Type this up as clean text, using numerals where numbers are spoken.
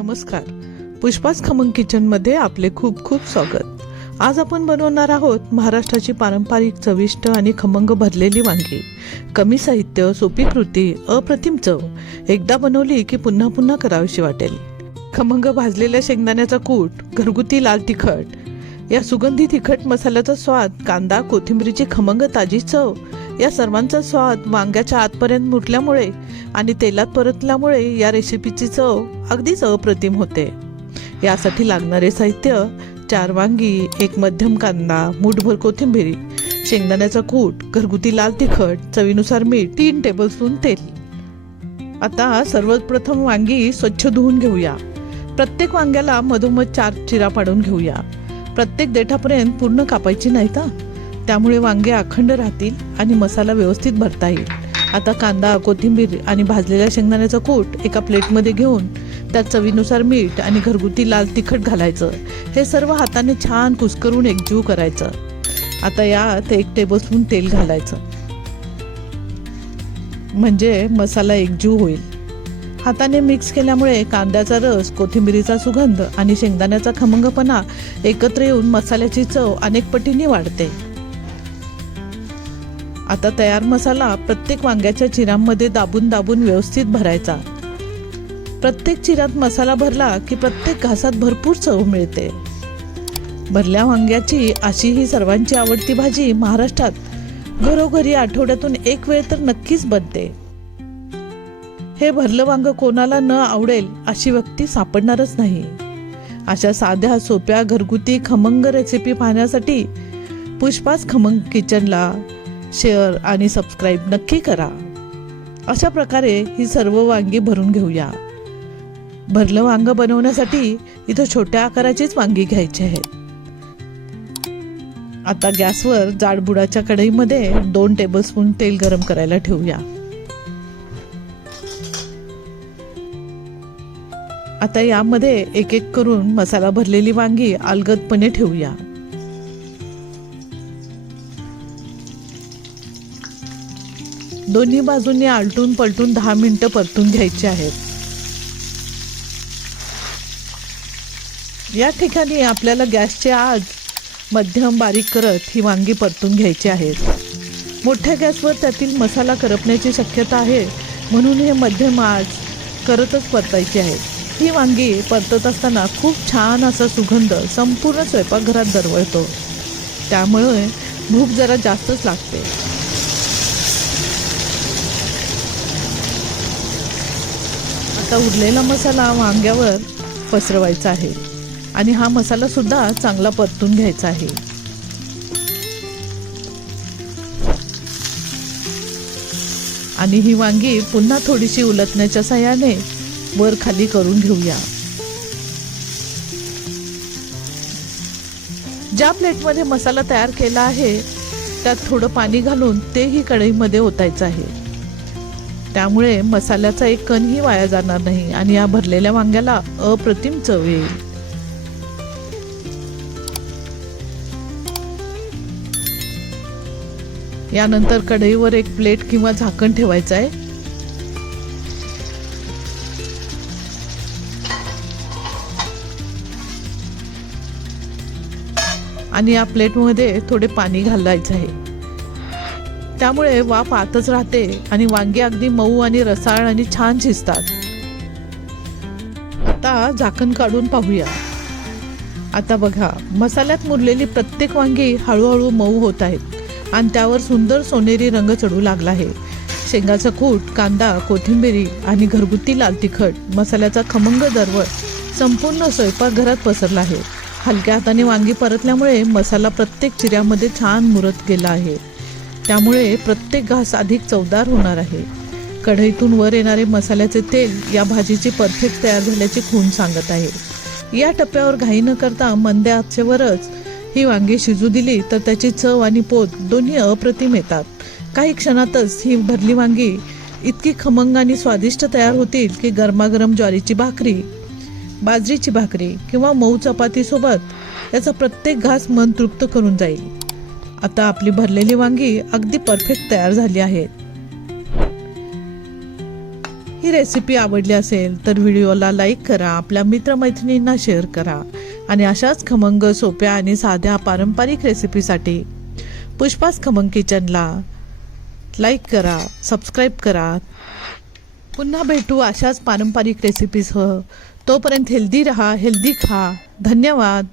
नमस्कार. पुष्पास खमंग किचनमध्ये आपले खूप खूप स्वागत. आज आपण बनवणार आहोत महाराष्ट्राची पारंपरिक चविष्ट आणि खमंग भरलेली वांगी. कमी साहित्य, सोपी कृती, अप्रतिम चव. एकदा बनवली की पुन्हा पुन्हा करावीशी वाटेल. खमंग भाजलेल्या शेंगदाण्याचा कूट, घरगुती लाल तिखट, या सुगंधी तिखट मसाल्याचा स्वाद, कांदा कोथिंबीरीची खमंग ताजी चव, या सर्वांचा स्वाद वांग्याच्या आतपर्यंत मुरल्यामुळे आणि तेलात परतल्यामुळे या रेसिपीची चव अगदीच अप्रतिम होते. यासाठी लागणारे साहित्य: 4 वांगी, 1 मध्यम कांदा, मूठभर कोथिंबीर, शेंगदाण्याचा कूट, घरगुती लाल तिखट, चवीनुसार मीठ, 3 टेबलस्पून तेल. आता सर्वप्रथम वांगी स्वच्छ धुवून घेऊया. प्रत्येक वांग्याला मधोमध 4 चिरा पाडून घेऊया. प्रत्येक देठापर्यंत पूर्ण कापायची नाहीत, त्यामुळे वांगे अखंड राहतील आणि मसाला व्यवस्थित भरता येईल. आता कांदा, कोथिंबीर आणि भाजलेल्या शेंगदाण्याचा कूट एका प्लेटमध्ये घेऊन त्यात चवीनुसार मीठ आणि घरगुती लाल तिखट घालायचं. हे सर्व हाताने छान कुस्करून एकजीव करायचं. आता यात 1 टेबलस्पून तेल घालायचं, म्हणजे मसाला एकजीव होईल. हाताने मिक्स केल्यामुळे कांद्याचा रस, कोथिंबीरीचा सुगंध आणि शेंगदाण्याचा खमंगपणा एकत्र येऊन मसाल्याची चव अनेक पटींनी वाढते. आता तयार मसाला प्रत्येक वांग्याच्या चिरांमध्ये दाबून दाबून व्यवस्थित भरायचा. प्रत्येक चिरात मसाला भरला की प्रत्येक घासात भरपूर चव मिळते. भरल्या वांग्याची अशी ही सर्वांची आवडती भाजी महाराष्ट्रात घरोघरी आठवड्यातून 1 वेळ तर नक्कीच बनते. हे भरलं वांग कोणाला न आवडेल अशी व्यक्ती सापडणारच नाही. अशा साध्या सोप्या घरगुती खमंग रेसिपी पाहण्यासाठी पुष्पास खमंग किचनला शेअर आणि सबस्क्राईब नक्की करा. अशा प्रकारे ही सर्व वांगी भरून घेऊया. भरलं वांग बनवण्यासाठी इथं छोट्या आकाराचीच वांगी घ्यायची आहेत. आता गॅसवर जाड बुडाच्या कढईमध्ये 2 टेबलस्पून तेल गरम करायला ठेवूया. आता यामध्ये एक एक करून मसाला भरलेली वांगी अलगदपणे ठेवूया. दोन्ही बाजूंनी आलटून पलटून 10 मिनिटं परतून घ्यायचे आहेत. या ठिकाणी आपल्याला गॅसचे आच मध्यम बारीक करत ही वांगी परतून घ्यायची आहेत. मोठ्या गॅसवर त्यातील मसाला करपण्याची शक्यता आहे, म्हणून हे मध्यम आच करतच परतायची आहेत. ही वांगी परतत असताना खूप छान असा सुगंध संपूर्ण स्वयंपाकघरात दरवळतो, त्यामुळे भूक जरा जास्तच लागते. आता उरलेला मसाला वांग्यावर पसरवायचा आहे आणि हा मसाला सुद्धा चांगला परतून घ्यायचा आहे. आणि ही वांगी पुन्हा थोडीशी उलटण्याच्या साहाय्याने वर खाली करून घेऊया. ज्या प्लेटमध्ये मसाला तयार केला आहे त्यात थोडं पाणी घालून तेही कढईमध्ये ओतायचं आहे. त्यामुळे मसाल्याचा एक कणही वाया जाणार नाही आणि या भरलेल्या वांग्याला अप्रतिम चव येईल. यानंतर कढईवर एक प्लेट किंवा झाकण ठेवायचं आहे. आणि या प्लेटमध्ये थोडे पाणी घालायचं आहे, त्यामुळे वाफ आतच राहते आणि वांगी अगदी मऊ आणि रसाळ आणि छान शिजतात. आता झाकण काढून पाहूया. आता बघा, मसाल्यात मुरलेली प्रत्येक वांगी हळूहळू मऊ होत आहेत आणि त्यावर सुंदर सोनेरी रंग चढू लागला आहे. शेंगाचा कूट, कांदा, कोथिंबीर आणि घरगुती लाल तिखट मसाल्याचा खमंग दरवळ संपूर्ण स्वयंपाकघरात पसरला आहे. हलक्या हाताने वांगी परतल्यामुळे मसाला प्रत्येक चिऱ्यामध्ये छान मुरत गेला आहे, त्यामुळे प्रत्येक घास अधिक चवदार होणार आहे. कढईतून वर येणारे मसाल्याचे तेल या भाजीची परफेक्ट तयार झाल्याची खूण सांगत आहे. या टप्प्यावर घाई न करता मंद आचेवरच ही वांगी शिजू दिली तर त्याची चव आणि पोत दोन्ही अप्रतिम येतात. काही क्षणातच ही भरली वांगी इतकी खमंग आणि स्वादिष्ट तयार होतील की गरमागरम ज्वारीची भाकरी, बाजरीची भाकरी किंवा मऊ चपाती सोबत याचा प्रत्येक घास मन तृप्त करून जाईल. आता आपली भरलेली वांगी अगदी परफेक्ट तयार झाली आहेत. ही रेसिपी आवडली असेल तर व्हिडिओला लाईक करा, आपल्या मित्रमैत्रिणींना शेअर करा आणि अशाच खमंग, सोप्या आणि साध्या पारंपरिक रेसिपीसाठी पुष्पास खमंग किचनला लाईक करा, सबस्क्राईब करा. पुन्हा भेटू अशाच पारंपरिक रेसिपीसह. तोपर्यंत हेल्दी रहा, हेल्दी खा. धन्यवाद.